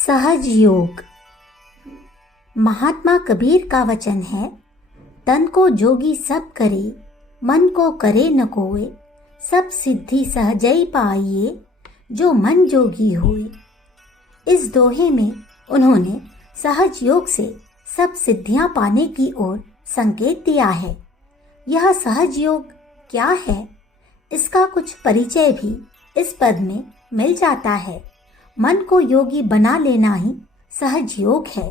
सहज योग। महात्मा कबीर का वचन है, तन को जोगी सब करे, मन को करे न कोय, सब सिद्धि सहजई पाइए, जो मन जोगी होए। इस दोहे में उन्होंने सहज योग से सब सिद्धियां पाने की ओर संकेत दिया है। यह सहज योग क्या है, इसका कुछ परिचय भी इस पद में मिल जाता है। मन को योगी बना लेना ही सहज योग है।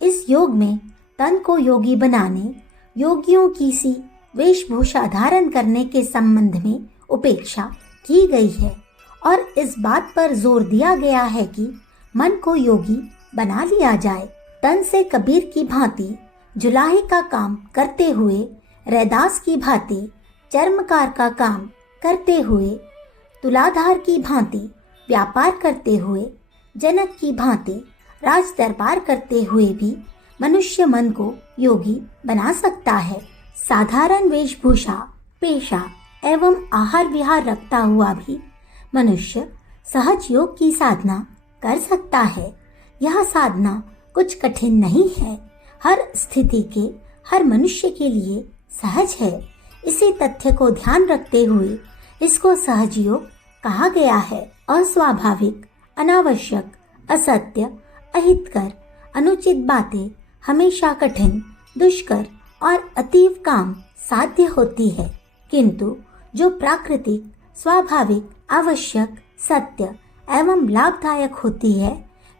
इस योग में तन को योगी बनाने, योगियों की सी वेशभूषा धारण करने के संबंध में उपेक्षा की गई है और इस बात पर जोर दिया गया है कि मन को योगी बना लिया जाए। तन से कबीर की भांति जुलाहे का काम करते हुए, रैदास की भांति चर्मकार का काम करते हुए, तुलाधार की भांति व्यापार करते हुए, जनक की भांति राज दरबार करते हुए भी मनुष्य मन को योगी बना सकता है। साधारण वेशभूषा, पेशा एवं आहार विहार रखता हुआ भी मनुष्य सहज योग की साधना कर सकता है। यह साधना कुछ कठिन नहीं है, हर स्थिति के हर मनुष्य के लिए सहज है। इसी तथ्य को ध्यान रखते हुए इसको सहज योग कहा गया है। अस्वाभाविक, अनावश्यक, असत्य, अहितकर, अनुचित बातें हमेशा कठिन, दुष्कर और अतीव काम साध्य होती है, किंतु जो प्राकृतिक, स्वाभाविक, आवश्यक, सत्य एवं लाभदायक होती है,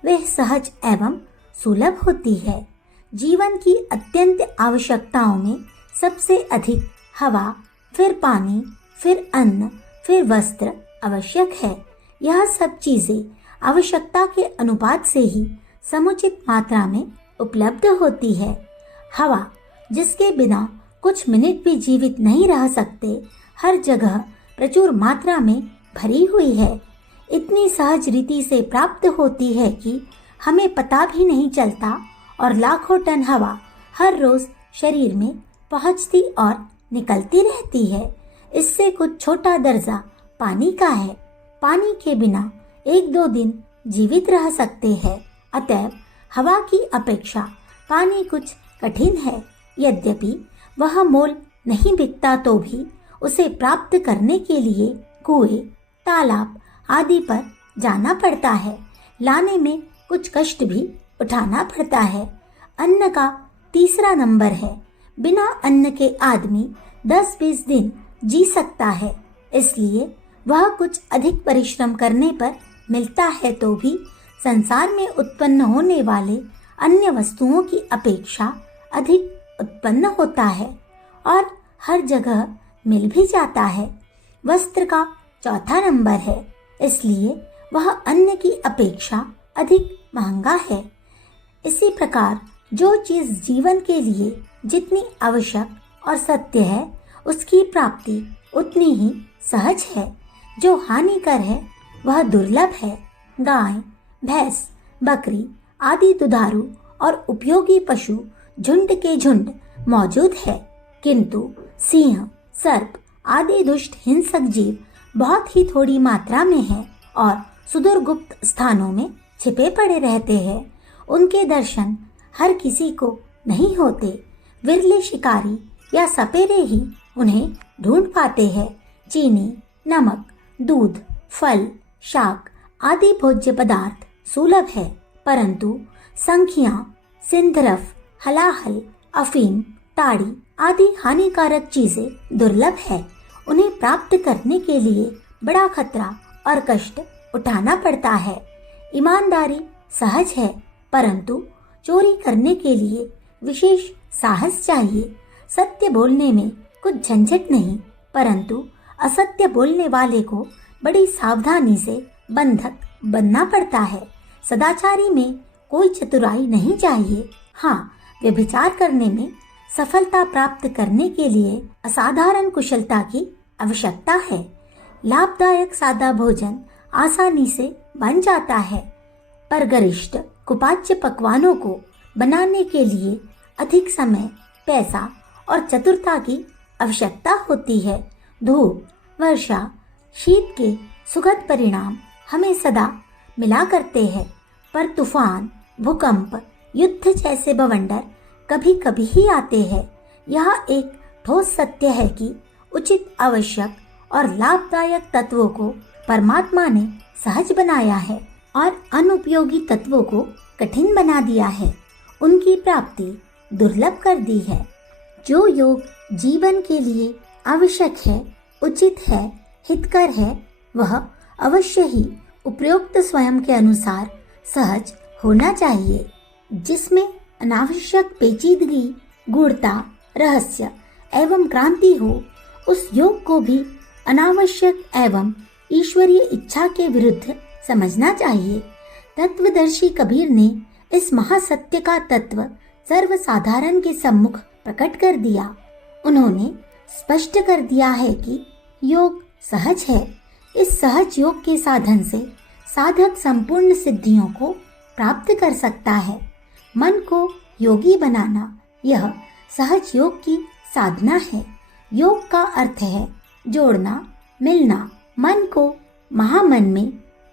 वह सहज एवं सुलभ होती है। जीवन की अत्यंत आवश्यकताओं में सबसे अधिक हवा, फिर पानी, फिर अन्न, फिर वस्त्र आवश्यक है। यह सब चीजें आवश्यकता के अनुपात से ही समुचित मात्रा में उपलब्ध होती है। हवा, जिसके बिना कुछ मिनट भी जीवित नहीं रह सकते, हर जगह प्रचुर मात्रा में भरी हुई है। इतनी सहज रीति से प्राप्त होती है कि हमें पता भी नहीं चलता और लाखों टन हवा हर रोज शरीर में पहुंचती और निकलती रहती है। इससे कुछ छोटा दर्जा पानी का है। पानी के बिना 1-2 दिन जीवित रह सकते हैं। अतएव हवा की अपेक्षा पानी कुछ कठिन है। यद्यपि वह मोल नहीं बिकता तो भी उसे प्राप्त करने के लिए कुएं, तालाब आदि पर जाना पड़ता है। लाने में कुछ कष्ट भी उठाना पड़ता है। अन्न का तीसरा नंबर है। बिना अन्न के आदमी 10-20 दिन जी सकता है, इसलिए वह कुछ अधिक परिश्रम करने पर मिलता है तो भी संसार में उत्पन्न होने वाले अन्य वस्तुओं की अपेक्षा अधिक उत्पन्न होता है और हर जगह मिल भी जाता है। वस्त्र का चौथा नंबर है, इसलिए वह अन्न की अपेक्षा अधिक महंगा है। इसी प्रकार जो चीज जीवन के लिए जितनी आवश्यक और सत्य है, उसकी प्राप्ति उतनी ही सहज है। जो हानिकर है वह दुर्लभ है। गाय, भैंस, बकरी आदि दुधारू और उपयोगी पशु झुंड के झुंड मौजूद है, किंतु सिंह, सर्प आदि दुष्ट हिंसक जीव बहुत ही थोड़ी मात्रा में है और सुदूर गुप्त स्थानों में छिपे पड़े रहते हैं। उनके दर्शन हर किसी को नहीं होते। विरले शिकारी या सपेरे ही उन्हें ढूंढ पाते हैं। चीनी, नमक, दूध, फल, शाक आदि भोज्य पदार्थ सुलभ है, परंतु संखिया, सिंधरफ, हलाहल, अफीम, ताड़ी आदि हानिकारक चीजें दुर्लभ है। उन्हें प्राप्त करने के लिए बड़ा खतरा और कष्ट उठाना पड़ता है। ईमानदारी सहज है, परंतु चोरी करने के लिए विशेष साहस चाहिए। सत्य बोलने में कुछ झंझट नहीं, परंतु असत्य बोलने वाले को बड़ी सावधानी से बंधक बनना पड़ता है। सदाचारी में कोई चतुराई नहीं चाहिए। हाँ, व्यभिचार करने में सफलता प्राप्त करने के लिए असाधारण कुशलता की आवश्यकता है। लाभदायक सादा भोजन आसानी से बन जाता है, पर गरिष्ठ कुपाच्य पकवानों को बनाने के लिए अधिक समय, पैसा और चतुरता की आवश्यकता होती है। धूप, वर्षा, शीत के सुखद परिणाम हमें सदा मिला करते हैं, पर तूफान, भूकंप, युद्ध जैसे बवंडर कभी कभी ही आते हैं। यह एक ठोस सत्य है कि उचित, आवश्यक और लाभदायक तत्वों को परमात्मा ने सहज बनाया है और अनुपयोगी तत्वों को कठिन बना दिया है, उनकी प्राप्ति दुर्लभ कर दी है। जो योग जीवन के लिए आवश्यक है, उचित है, हितकर है, वह अवश्य ही उपरोक्त स्वयं के अनुसार सहज होना चाहिए। जिसमें अनावश्यक पेचीदगी, गूढ़ता, रहस्य एवं क्रांति हो, उस योग को भी अनावश्यक एवं ईश्वरीय इच्छा के विरुद्ध समझना चाहिए। तत्वदर्शी कबीर ने इस महासत्य का तत्व सर्वसाधारण के सम्मुख प्रकट कर दिया। उन्होंने स्पष्ट कर दिया है कि योग सहज है। इस सहज योग के साधन से साधक संपूर्ण सिद्धियों को प्राप्त कर सकता है। मन को योगी बनाना, यह सहज योग की साधना है। योग का अर्थ है जोड़ना, मिलना, मन को महामन में,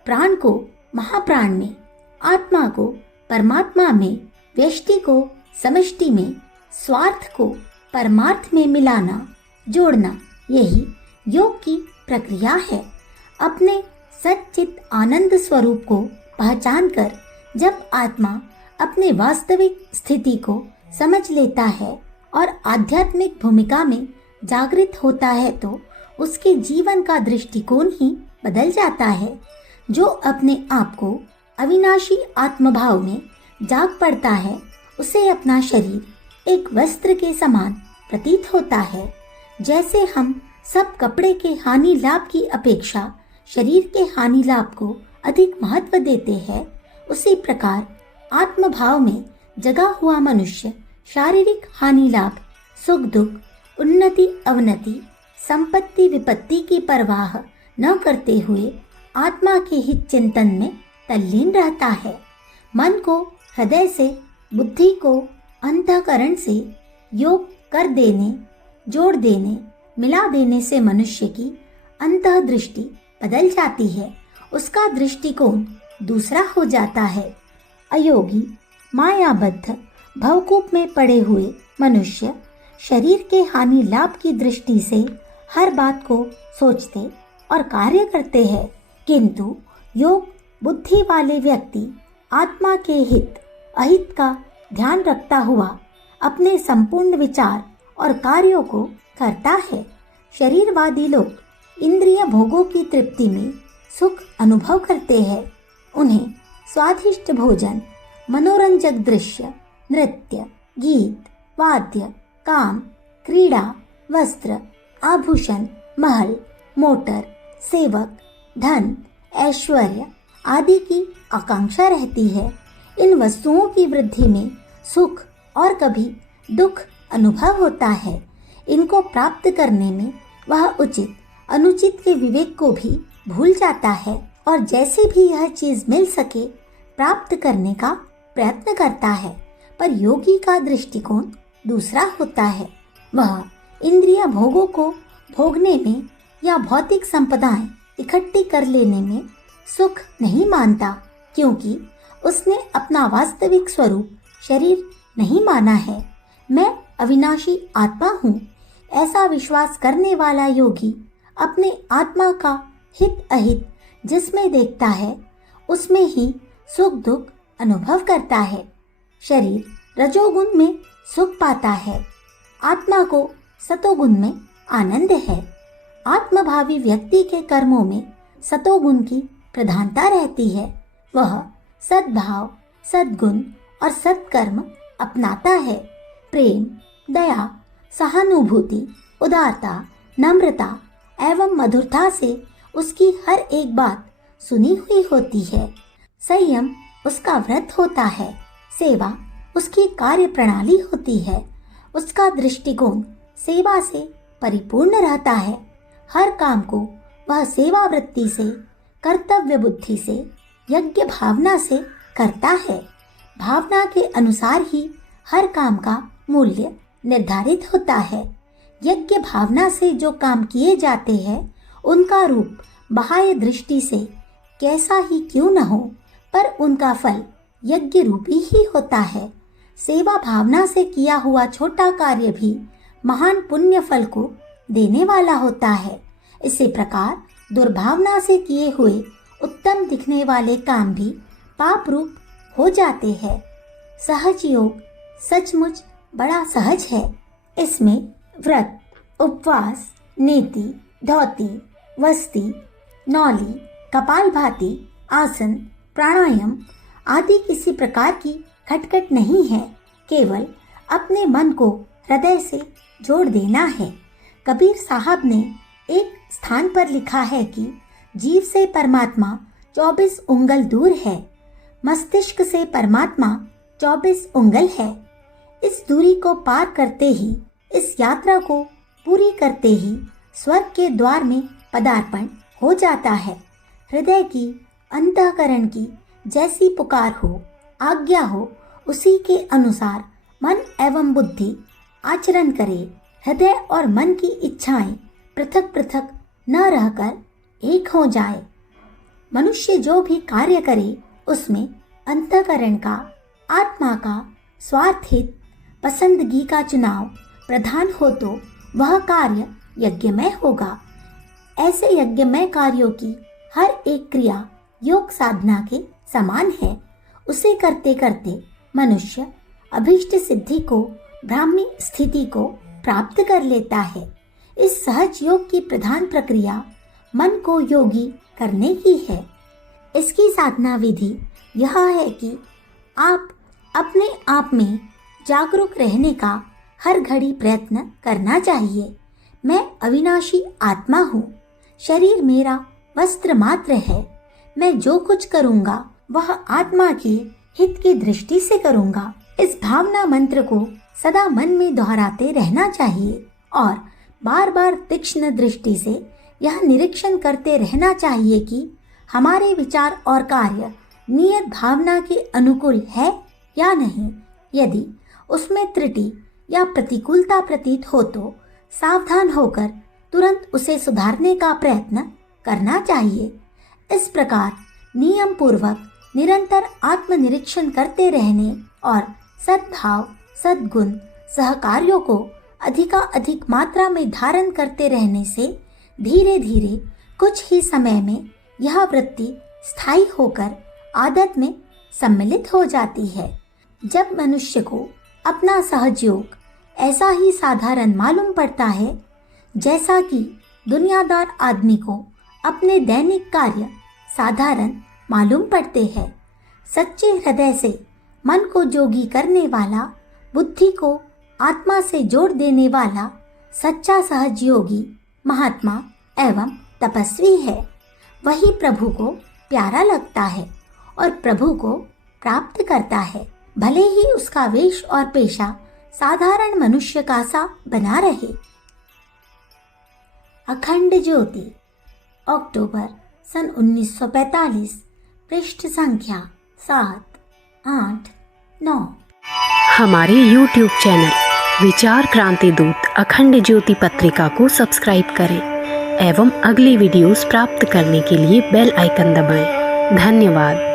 प्राण को महाप्राण में, आत्मा को परमात्मा में, व्यष्टि को समष्टि में, स्वार्थ को परमार्थ में मिलाना, जोड़ना, यही योग की प्रक्रिया है। अपने सच्चित आनंद स्वरूप को पहचान कर जब आत्मा अपने वास्तविक स्थिति को समझ लेता है और आध्यात्मिक भूमिका में जागृत होता है तो उसके जीवन का दृष्टिकोण ही बदल जाता है। जो अपने आप को अविनाशी आत्मभाव में जाग पड़ता है, उसे अपना शरीर एक वस्त्र के समान प्रतीत होता है। जैसे हम सब कपड़े के हानि लाभ की अपेक्षा शरीर के हानि लाभ को अधिक महत्व देते हैं, उसी प्रकार आत्मभाव में जगा हुआ मनुष्य शारीरिक हानि लाभ, सुख दुख, उन्नति अवनति, संपत्ति विपत्ति की परवाह न करते हुए आत्मा के हित चिंतन में तल्लीन रहता है। मन को हृदय से, बुद्धि को अंतःकरण से योग कर देने, जोड़ देने, मिला देने से मनुष्य की अंतः दृष्टि बदल जाती है। उसका दृष्टिकोण दूसरा हो जाता है। अयोगी, मायाबद्ध, भवकूप में पड़े हुए मनुष्य शरीर के हानि लाभ की दृष्टि से हर बात को सोचते और कार्य करते हैं, किंतु योग बुद्धि वाले व्यक्ति आत्मा के हित अहित का ध्यान रखता हुआ अपने संपूर्ण विचार और कार्यों को करता है। शरीरवादी लोग इंद्रिय भोगों की तृप्ति में सुख अनुभव करते हैं। उन्हें स्वादिष्ट भोजन, मनोरंजक दृश्य, नृत्य, गीत, वाद्य, काम, क्रीड़ा, वस्त्र, आभूषण, महल, मोटर, सेवक, धन, ऐश्वर्य आदि की आकांक्षा रहती है। इन वस्तुओं की वृद्धि में सुख और कभी दुख अनुभव होता है। इनको प्राप्त करने में वह उचित अनुचित के विवेक को भी भूल जाता है और जैसे भी यह चीज मिल सके प्राप्त करने का प्रयत्न करता है। पर योगी का दृष्टिकोण दूसरा होता है। वह इंद्रिय भोगों को भोगने में या भौतिक संपदाएं इकट्ठी कर लेने में सुख नहीं मानता, क्योंकि उसने अपना वास्तविक स्वरूप शरीर नहीं माना है। मैं अविनाशी आत्मा हूँ, ऐसा विश्वास करने वाला योगी अपने आत्मा का हित अहित जिसमें देखता है उसमें ही सुख दुख अनुभव करता है। शरीर रजोगुण में सुख पाता है, आत्मा को सतोगुण में आनंद है। आत्मभावी व्यक्ति के कर्मों में सतोगुण की प्रधानता रहती है। वह सद्भाव, सद्गुण और सत्कर्म अपनाता है। प्रेम, दया, सहानुभूति, उदारता, नम्रता एवं मधुरता से उसकी हर एक बात सुनी हुई होती है। संयम उसका व्रत होता है। सेवा उसकी कार्य प्रणाली होती है। उसका दृष्टिकोण सेवा से परिपूर्ण रहता है। हर काम को वह सेवा वृत्ति से, कर्तव्य बुद्धि से, यज्ञ भावना से करता है। भावना के अनुसार ही हर काम का मूल्य निर्धारित होता है। यज्ञ भावना से जो काम किए जाते हैं उनका रूप बाह्य दृष्टि से कैसा ही क्यों न हो, पर उनका फल यज्ञ रूपी ही होता है। सेवा भावना से किया हुआ छोटा कार्य भी महान पुण्य फल को देने वाला होता है। इसी प्रकार दुर्भावना से किए हुए उत्तम दिखने वाले काम भी पाप रूप हो जाते हैं। सहज योग सचमुच बड़ा सहज है। इसमें व्रत, उपवास, नीति, धौती, वस्ती, नौली, कपालभाति, आसन, प्राणायाम आदि किसी प्रकार की खटखट नहीं है। केवल अपने मन को हृदय से जोड़ देना है। कबीर साहब ने एक स्थान पर लिखा है कि जीव से परमात्मा 24 उंगल दूर है, मस्तिष्क से परमात्मा 24 उंगल है। इस दूरी को पार करते ही, इस यात्रा को पूरी करते ही स्वर्ग के द्वार में पदार्पण हो जाता है। हृदय की, अंतःकरण की जैसी पुकार हो, आज्ञा हो, उसी के अनुसार मन एवं बुद्धि आचरण करे। हृदय और मन की इच्छाएं पृथक पृथक न रहकर एक हो जाए। मनुष्य जो भी कार्य करे उसमें अंतःकरण का, आत्मा का, स्वार्थित पसंदगी का चुनाव प्रधान हो तो वह कार्य यज्ञमय होगा। ऐसे यज्ञमय कार्यों की हर एक क्रिया योग साधना के समान है। उसे करते करते मनुष्य अभीष्ट सिद्धि को, ब्राह्मी स्थिति को प्राप्त कर लेता है। इस सहज योग की प्रधान प्रक्रिया मन को योगी करने की है। इसकी साधना विधि यह है कि आप अपने आप में जागरूक रहने का हर घड़ी प्रयत्न करना चाहिए। मैं अविनाशी आत्मा हूँ, शरीर मेरा वस्त्र मात्र है। मैं जो कुछ करूँगा वह आत्मा के हित की दृष्टि से करूँगा। इस भावना मंत्र को सदा मन में दोहराते रहना चाहिए और बार बार तीक्ष्ण दृष्टि से यह निरीक्षण करते रहना चाहिए कि हमारे विचार और कार्य नियत भावना के अनुकूल है या नहीं। यदि उसमें त्रुटि या प्रतिकूलता प्रतीत हो तो सावधान होकर तुरंत उसे सुधारने का प्रयत्न करना चाहिए। इस प्रकार नियम पूर्वक निरंतर आत्मनिरीक्षण करते रहने और सद्भाव, सद्गुण, सहकार्यों को अधिकाधिक मात्रा में धारण करते रहने से धीरे धीरे कुछ ही समय में यह वृत्ति स्थायी होकर आदत में सम्मिलित हो जाती है। जब मनुष्य को अपना सहज योग ऐसा ही साधारण मालूम पड़ता है जैसा कि दुनियादार आदमी को अपने दैनिक कार्य साधारण मालूम पड़ते हैं, सच्चे हृदय से मन को जोगी करने वाला, बुद्धि को आत्मा से जोड़ देने वाला सच्चा सहज योगी महात्मा एवं तपस्वी है। वही प्रभु को प्यारा लगता है और प्रभु को प्राप्त करता है, भले ही उसका वेश और पेशा साधारण मनुष्य का सा बना रहे। अखंड ज्योति, अक्टूबर सन 1945, पृष्ठ संख्या 7, 8, 9। हमारे YouTube चैनल विचार क्रांति दूत अखंड ज्योति पत्रिका को सब्सक्राइब करें एवं अगली वीडियोस प्राप्त करने के लिए बेल आइकन दबाएं। धन्यवाद।